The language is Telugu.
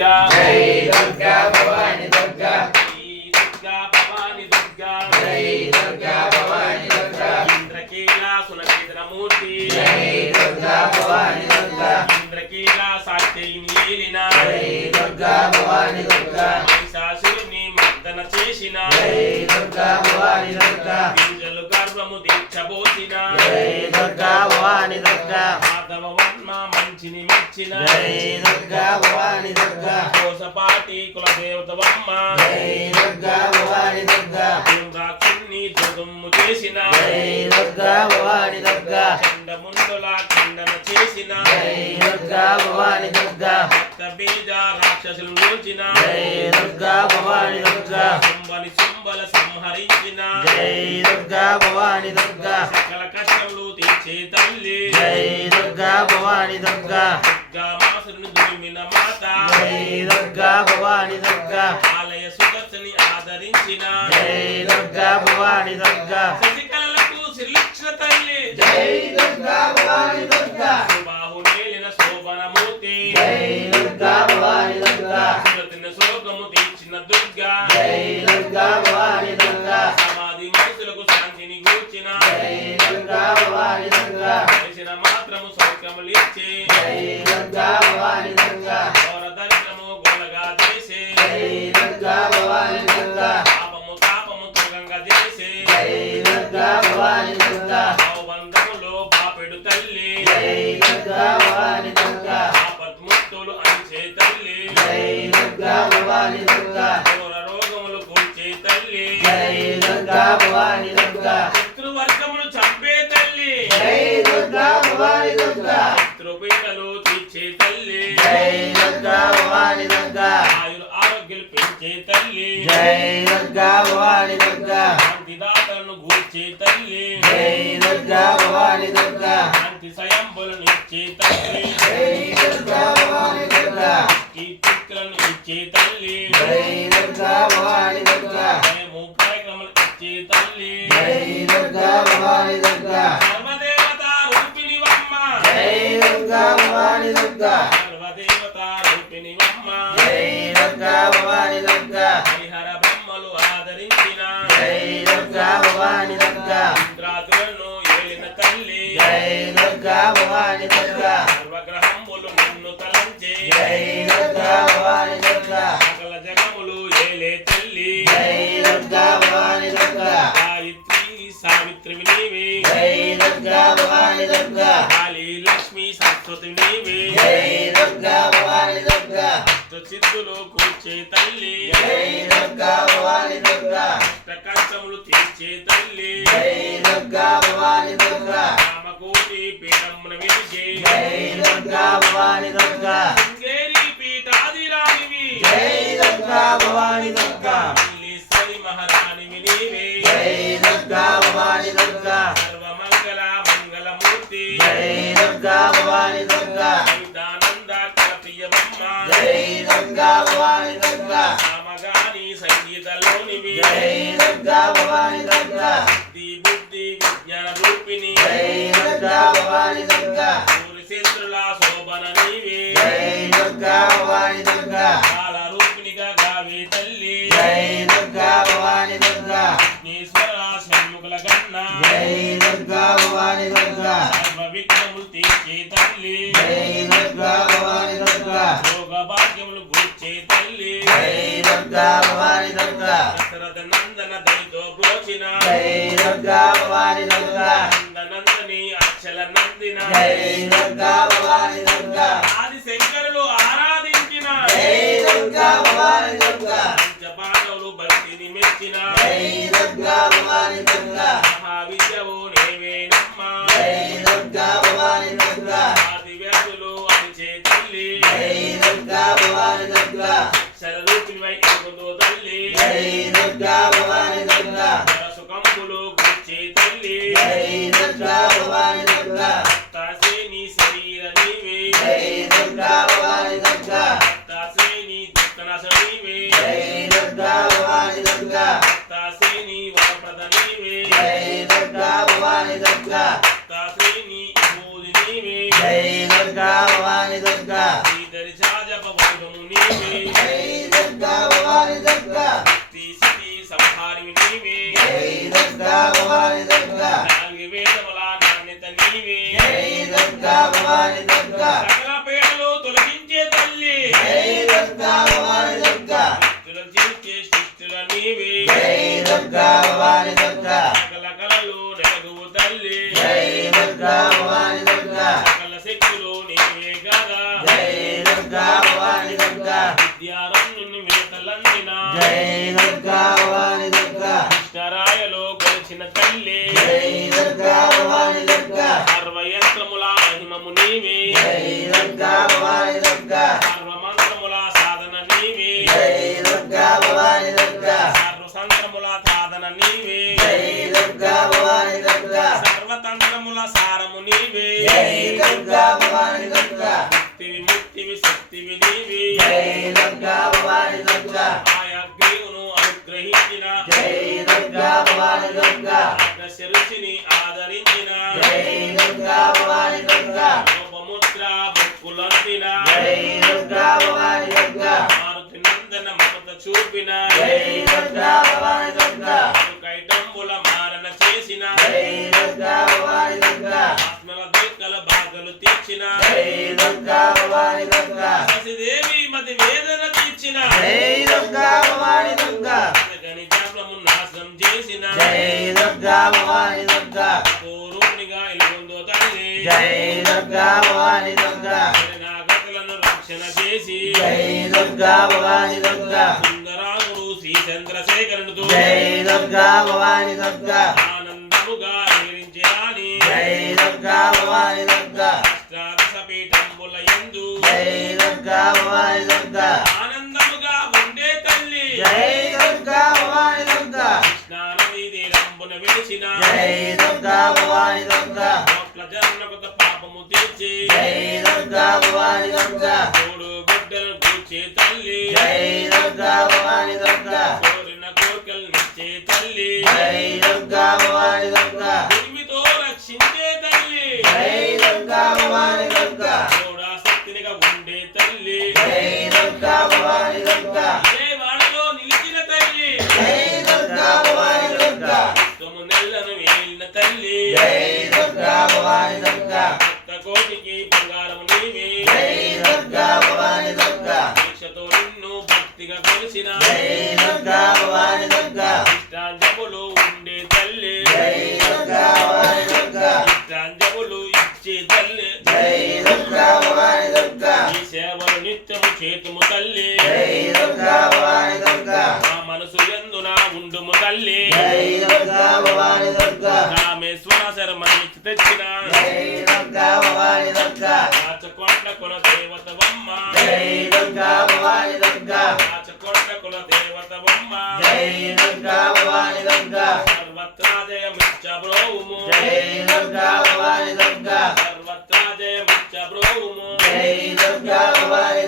దుర్గా జై దుర్గా భవాని దుర్గా దుర్గా భవాని దుర్గా జై దుర్గా భవాని దుర్గా ఇంద్రకీలా సునకేతనమూర్తి జై దుర్గా భవాని దుర్గా ఇంద్రకీలా సాత్యయిని ఏలిన జై దుర్గా భవాని దుర్గా మహిషాసురుని మర్దన చేసిన జై దుర్గా భవాని దుర్గా గింజలు గర్వము దీక్షబోసిన జై దుర్గా భవాని దుర్గా మాధవ వర్మ మంచిని మెచ్చిన జై దుర్గా భవాని దుర్గా కోసపాటి కులదేవతవమ్మ జై దుర్గా భవాని దుర్గా బృందాక్షుణ్ణి దుదుమ్ము చేసిన జై దుర్గా భవాని దుర్గా చండముండుల ఖండన చేసిన జై దుర్గా భవాని దుర్గా భక్త బీజ రాక్షసులు నూల్చిన జై దుర్గా భవాని దుర్గా శుంభని శుంభల సంహరించిన జై దుర్గా భవాని దుర్గా సకల కష్టములు తీర్చే తల్లి జై దుర్గా భవాని దుర్గా దుర్గా మాసురుని దుర్మిన మాత జై దుర్గా భవాని దుర్గా ఆలయ సుదర్శని ఆదరించిన జై దుర్గా భవాని దుర్గా శశికళలకు సిరిలిచ్చిన తల్లి జై దుర్గా భవాని దుర్గా బాహునేలిన శోభనమూర్తి జై దుర్గా భవాని దుర్గా సురతిన శోకము తీర్చిన దుర్గా జై దుర్గా భవాని దుర్గా సమాధి మనసులకు శాంతిని గూర్చిన జై దుర్గా భవాని దుర్గా చేసిన మాత్రము సౌఖ్యములిచ్చే జై దుర్గా భవాని దుర్గా ఘోర దరిద్రము గొలగా చేసే జై దుర్గా భవాని దుర్గా పాపము తాపము తుగంగా చేసే జై దుర్గా భవాని దుర్గా భావబంధములో బాపెడు తల్లి జై దుర్గా భవాని దుర్గా ఆపత్ముక్తులు అంచే తల్లి జై దుర్గా భవాని దుర్గా ఘోర రోగములు కూర్చే తల్లి జై దుర్గా భవాని దుర్గా శత్రువర్గములు చంపే తల్లి జై దుర్గా భవాని దుర్గా శత్రుపీడలు తీర్చే తల్లి జై దుర్గా భవాని దుర్గా ఆయుర ఆరోగ్యాలు పెంచే తల్లి జై దుర్గా భవాని దుర్గా శాంతిదాతలను గూర్చే తల్లి జై దుర్గా భవాని దుర్గా శాంతి స్వయంబులను ఇచ్చే తల్లి జై దుర్గా భవాని దుర్గా కీర్తిలను ఇచ్చే తల్లి జై దుర్గా భవాని దుర్గా భయము కార్యక్రమాలు ఇచ్చే తల్లి జై దుర్గా భవాని దుర్గా సర్వదేవత రూపిణివమ్మ జై దుర్గా భవాని దుర్గా సర్వదేవత రూపిణివమ్మ జై దుర్గా భవాని దుర్గా హరిహర బ్రహ్మలు ఆదరించిన జై దుర్గా భవాని దుర్గా ఇంద్రాదులను ఏలిన తల్లి జై దుర్గా భవాని దుర్గా సర్వగ్రహములు నిన్ను తలంచే జై దుర్గా భవాని దుర్గా సకల జగములు ఏలే తల్లి జై దుర్గా భవాని దుర్గా గాయత్రి సావిత్రివి నీవే జై దుర్గా భవాని దుర్గా కాళీ లక్ష్మి సరస్వతి నీవే జై దుర్గా భవాని దుర్గా సిద్ధులు కూర్చే తల్లి జై దుర్గా భవాని దుర్గా కష్టములు తీర్చే తల్లి జై దుర్గా భవాని దుర్గా రామకోటి పీఠమున విరిగే జై దుర్గా భవాని దుర్గా శృంగేరి పీఠాదిరానివి జై దుర్గా భవాని దుర్గా మల్లీశ్వరి మహారాణివి నీవే జై దుర్గా భవాని దుర్గా సర్వమంగళ మంగళమూర్తి జై దుర్గా భవాని దుర్గా సవితానంద కలప్రియవమ్మ జై దుర్గా భవాని దుర్గా రామగాని సంగీతలోనివి జై దుర్గా భవాని దుర్గా బుద్ధి విజ్ఞాన రూపిణి జై దుర్గా భవాని దుర్గా సూర్యచంద్రుల శోభన నీవే జై దుర్గా భవాని దుర్గా కాల రూపిణిగా గావే తల్లి జై దుర్గా భవాని దుర్గా ఈశ్వర షణ్ముఖుల గన్న జై దుర్గా భవాని దుర్గా సర్వ విఘ్నములు తీర్చే తల్లి జై దుర్గా భవాని దుర్గా యోగ భాగ్యములు గూర్చే తల్లి జై దుర్గా భవాని దుర్గా దశరథ నందన దయతో బ్రోచిన జై దుర్గా భవాని దుర్గా నందనందని అక్షల నందిన జై దుర్గా భవాని దుర్గా ఆది శంకరులు ఆరాధించిన జై దుర్గా భవాని దుర్గా పంచపాండవులు భక్తిని మెచ్చిన జై దుర్గా భవాని దుర్గా మహావిద్యవు నేవేనమ్మా జై దుర్గా భవాని దుర్గా ఆది వ్యాధులు అడిచే తల్లి జై దుర్గా భవాని దుర్గా శరరూపిణి వైకుంఠంలో తల్లి జై దుర్గా భవాని దుర్గా సుఖంబులు గుర్చే తల్లి జై దుర్గా భవాని దుర్గా తాసేని శరీర నీవే జై దుర్గా భవాని దుర్గా తాసేని దుఃఖనాశ నీవే జై దుర్గా భవాని దుర్గా తాసేని వరప్రద నీవే జై దుర్గా భవాని దుర్గా తాసేని బోధి నీవే జై దుర్గా భవాని దుర్గా శ్రీధరి సాజప వైభవము నీవే జై దుర్గా భవాని దుర్గా కృష్ణరాయలో కొలిచిన తల్లి జై దుర్గా భవాని దుర్గా సర్వయంత్రముల మహిమము నీవే జై దుర్గా భవాని దుర్గా సర్వమంత్రముల సాధన నీవే జై దుర్గా భవాని దుర్గా సర్వసంత్రముల సాధన నీవే జై దుర్గా భవాని దుర్గా సర్వతంత్రముల సారము నీవే జై దుర్గా భవాని దుర్గా ముక్తివి ముక్తివి శక్తివి నీవే జై దుర్గా భవాని దుర్గా ఆయా గ్రీవును అనుగ్రహించిన జై దుర్గా భవాని దుర్గా రుచిని ఆదరించిన జై దుర్గా భవాని దుర్గా లోపముద్ర ముక్కులందిన జై దుర్గా భవాని దుర్గా మారుతి నందన మమత చూపిన జై దుర్గా భవాని దుర్గా కైటంబుల మారణ చేసిన జై దుర్గా భవాని దుర్గా ఆత్మల దుఃఖల బాధలు తీర్చిన జై దుర్గా భవాని దుర్గా శశిదేవి మతి వేదన తీర్చిన జై దుర్గా భవాని దుర్గా గణితాలను నాశనం చేసిన జై దుర్గా భవాని దుర్గా పూర్వునిగా ఇల్లుందో తల్లి జై దుర్గా భవాని దుర్గా నాగతలను రక్షణ చేసి జై దుర్గా భవాని దుర్గా సుందరాముడు శ్రీ చంద్రశేఖరునితో జై దుర్గా భవాని దుర్గా ఆనందముగా వివరించాని జై దుర్గా భవాని దుర్గా అష్టాదశపీఠంబుల యందు జై దుర్గా భవాని దుర్గా ఆనందముగా ఉండే తల్లి జై దుర్గా భవాని దుర్గా కృష్ణానది తీరంబున విడిచిన జై దుర్గా భవాని దుర్గా కోట్ల జన్మకొత పాపము తీర్చి జై దుర్గా భవాని దుర్గా మూడు గుడ్డలు కూర్చే తల్లి జై దుర్గా భవాని దుర్గా కోరిన కోరికలు నిచ్చే తల్లి జై దుర్గా భవాని దుర్గా భూమితో రక్షించే తల్లి జై దుర్గా భవాని దుర్గా కూడా శక్తినిగా ఉండే తల్లి జై దుర్గా భవాని దుర్గా విజయవాడలో నిలిచిన తల్లి జై దుర్గా భవాని దుర్గా తొమ్ము నెల్లను వేలిన తల్లి జై దుర్గా భవాని దుర్గా కొత్త కోటికి బంగారము నీవే జై దుర్గా భవాని దుర్గా దీక్షతో నిన్ను భక్తిగా కొలిసిన జై దుర్గా భవాని దుర్గా ఇష్టాంజములు ఉండే తల్లి జై దుర్గా భవాని దుర్గా ఇష్టాంజములు ఇచ్చే తల్లి జై దుర్గా భవాని దుర్గా ఈ సేవలు నిత్యము చేతుము తల్లి జై దుర్గా భవాని దుర్గా మా మనసు ఎందున ఉండుము తల్లి జై దుర్గా భవాని దుర్గా రామేశ్వర శర్మ తెచ్చిన జై దుర్గా భవాని దుర్గా రాచకొండ కుల దేవతవమ్మ జై దుర్గా భవాని దుర్గా రాచకొండ కుల దేవతవమ్మ జై దుర్గా భవాని దుర్గా సర్వత్రా జయమిచ్చ బ్రోవుము జై దుర్గా భవాని దుర్గా సర్వత్రా జయమిచ్చ బ్రోవుము జై దుర్గా భవాని